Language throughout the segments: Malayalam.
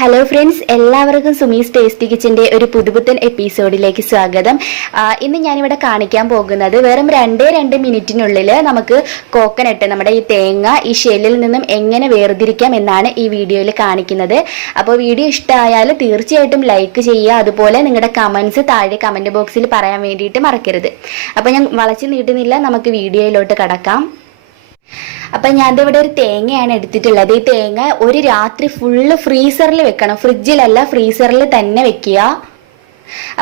ഹലോ ഫ്രണ്ട്സ്, എല്ലാവർക്കും സുമീസ് ടേസ്റ്റി കിച്ചൻ്റെ ഒരു പുതുപുത്തൻ എപ്പിസോഡിലേക്ക് സ്വാഗതം. ഇന്ന് ഞാനിവിടെ കാണിക്കാൻ പോകുന്നത് വെറും 2 മിനിറ്റിനുള്ളിൽ നമുക്ക് കോക്കനട്ട്, നമ്മുടെ ഈ തേങ്ങ ഈ ഷെല്ലിൽ നിന്നും എങ്ങനെ വേർതിരിക്കാം എന്നാണ് ഈ വീഡിയോയിൽ കാണിക്കുന്നത്. അപ്പോൾ വീഡിയോ ഇഷ്ടമായാൽ തീർച്ചയായിട്ടും ലൈക്ക് ചെയ്യുക. അതുപോലെ നിങ്ങളുടെ കമൻസ് താഴെ കമൻറ്റ് ബോക്സിൽ പറയാൻ വേണ്ടിയിട്ട് മറക്കരുത്. അപ്പോൾ ഞാൻ വളച്ച് നീട്ടുന്നില്ല, നമുക്ക് വീഡിയോയിലോട്ട് കടക്കാം. അപ്പം ഞാൻ ഇവിടെ ഒരു തേങ്ങയാണ് എടുത്തിട്ടുള്ളത്. ഈ തേങ്ങ ഒരു രാത്രി ഫുള്ള് ഫ്രീസറിൽ വെക്കണം, ഫ്രിഡ്ജിലല്ല ഫ്രീസറിൽ തന്നെ വെക്കുക.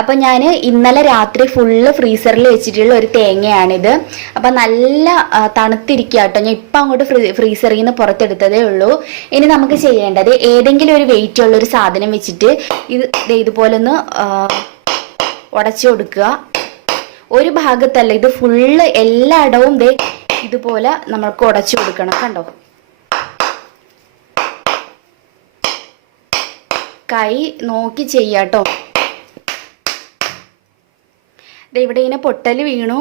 അപ്പം ഞാൻ ഇന്നലെ രാത്രി ഫുള്ള് ഫ്രീസറിൽ വെച്ചിട്ടുള്ള ഒരു തേങ്ങയാണിത്. അപ്പം നല്ല തണുത്തിരിക്കുക കേട്ടോ. ഞാൻ ഇപ്പം അങ്ങോട്ട് ഫ്രീസറിൽ നിന്ന് പുറത്തെടുത്തതേ ഉള്ളൂ. ഇനി നമുക്ക് ചെയ്യേണ്ടത് ഏതെങ്കിലും ഒരു വെയിറ്റ് ഉള്ള ഒരു സാധനം വെച്ചിട്ട് ഇതുപോലെ ഒന്ന് ഉടച്ചു കൊടുക്കുക. ഒരു ഭാഗത്തല്ല, ഇത് ഫുള്ള് എല്ലായിടവും ഇതുപോലെ നമ്മൾക്ക് ഉടച്ചു കൊടുക്കണം. കണ്ടോ, കൈ നോക്കി ചെയ്യാട്ടോ. ഇവിടെ ഇങ്ങനെ പൊട്ടൽ വീണു.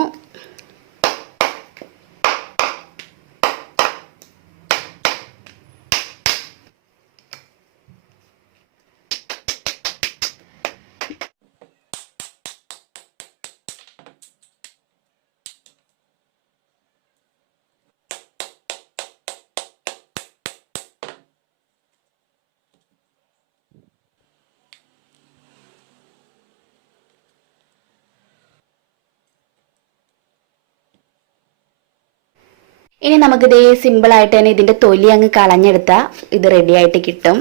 ഇനി നമുക്കിത് സിമ്പിളായിട്ട് തന്നെ ഇതിൻ്റെ തൊലി അങ്ങ് കളഞ്ഞെടുത്താൽ ഇത് റെഡി ആയിട്ട് കിട്ടും.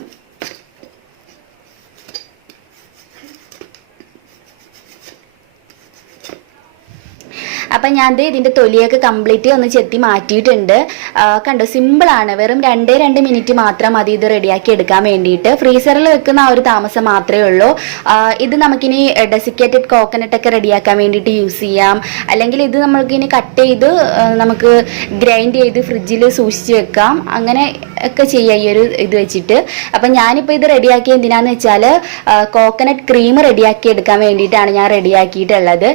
അപ്പം ഞാൻ ഇതിൻ്റെ തൊലിയൊക്കെ കംപ്ലീറ്റ് ഒന്ന് ചെത്തി മാറ്റിയിട്ടുണ്ട്. കണ്ടോ, സിമ്പിളാണ്. വെറും 2 മിനിറ്റ് മാത്രം മതി ഇത് റെഡിയാക്കി എടുക്കാൻ വേണ്ടിയിട്ട്. ഫ്രീസറിൽ വെക്കുന്ന ആ ഒരു താമസം മാത്രമേ ഉള്ളൂ. ഇത് നമുക്കിനി ഡെസിക്കേറ്റഡ് കോക്കനട്ടൊക്കെ റെഡിയാക്കാൻ വേണ്ടിയിട്ട് യൂസ് ചെയ്യാം. അല്ലെങ്കിൽ ഇത് നമ്മൾക്കിനി കട്ട് ചെയ്ത് നമുക്ക് ഗ്രൈൻഡ് ചെയ്ത് ഫ്രിഡ്ജിൽ സൂക്ഷിച്ച് വെക്കാം. അങ്ങനെ ഒക്കെ ചെയ്യാം ഈ ഒരു ഇത് വെച്ചിട്ട്. അപ്പം ഞാനിപ്പോൾ ഇത് റെഡിയാക്കി എന്തിനാന്ന് വെച്ചാൽ കോക്കനട്ട് ക്രീം റെഡിയാക്കി എടുക്കാൻ വേണ്ടിയിട്ടാണ് ഞാൻ റെഡിയാക്കിയിട്ടുള്ളത്.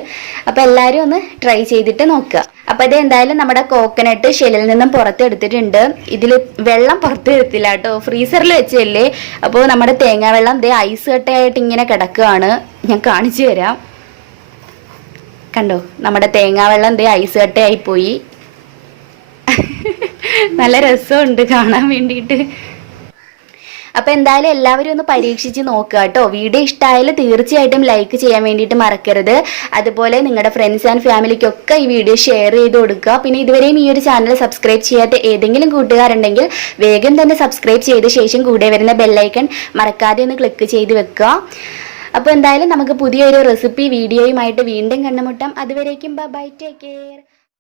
അപ്പോൾ എല്ലാവരും ഒന്ന് ട്രൈ ചെയ്തിട്ട് നോക്കുക. അപ്പോൾ ഇത് എന്തായാലും നമ്മുടെ കോക്കനട്ട് ഷെല്ലിൽ നിന്നും പുറത്തെടുത്തിട്ടുണ്ട്. ഇതിൽ വെള്ളം പുറത്ത് എടുത്തില്ല കേട്ടോ, ഫ്രീസറിൽ വെച്ചല്ലേ. അപ്പോൾ നമ്മുടെ തേങ്ങാ വെള്ളം ഐസ് കട്ടയായിട്ട് ഇങ്ങനെ കിടക്കുകയാണ്. ഞാൻ കാണിച്ചു തരാം. കണ്ടോ, നമ്മുടെ തേങ്ങാ വെള്ളം ഐസ് കട്ടയായിപ്പോയി. നല്ല രസമുണ്ട് കാണാൻ വേണ്ടിയിട്ട്. അപ്പോൾ എന്തായാലും എല്ലാവരും ഒന്ന് പരീക്ഷിച്ച് നോക്കുക കേട്ടോ. വീഡിയോ ഇഷ്ടമായാലും തീർച്ചയായിട്ടും ലൈക്ക് ചെയ്യാൻ വേണ്ടിയിട്ട് മറക്കരുത്. അതുപോലെ നിങ്ങളുടെ ഫ്രണ്ട്സ് ആൻഡ് ഫാമിലിക്കൊക്കെ ഈ വീഡിയോ ഷെയർ ചെയ്ത് കൊടുക്കുക. പിന്നെ ഇതുവരെയും ഈ ഒരു ചാനൽ സബ്സ്ക്രൈബ് ചെയ്യാത്ത ഏതെങ്കിലും കൂട്ടുകാരുണ്ടെങ്കിൽ വേഗം തന്നെ സബ്സ്ക്രൈബ് ചെയ്ത ശേഷം കൂടെ വരുന്ന ബെല്ലൈക്കൺ മറക്കാതെ ഒന്ന് ക്ലിക്ക് ചെയ്ത് വെക്കുക. അപ്പോൾ എന്തായാലും നമുക്ക് പുതിയൊരു റെസിപ്പി വീഡിയോയുമായിട്ട് വീണ്ടും കണ്ടുമുട്ടാം. അതുവരേക്കും ബൈ, ടേക്ക് കെയർ.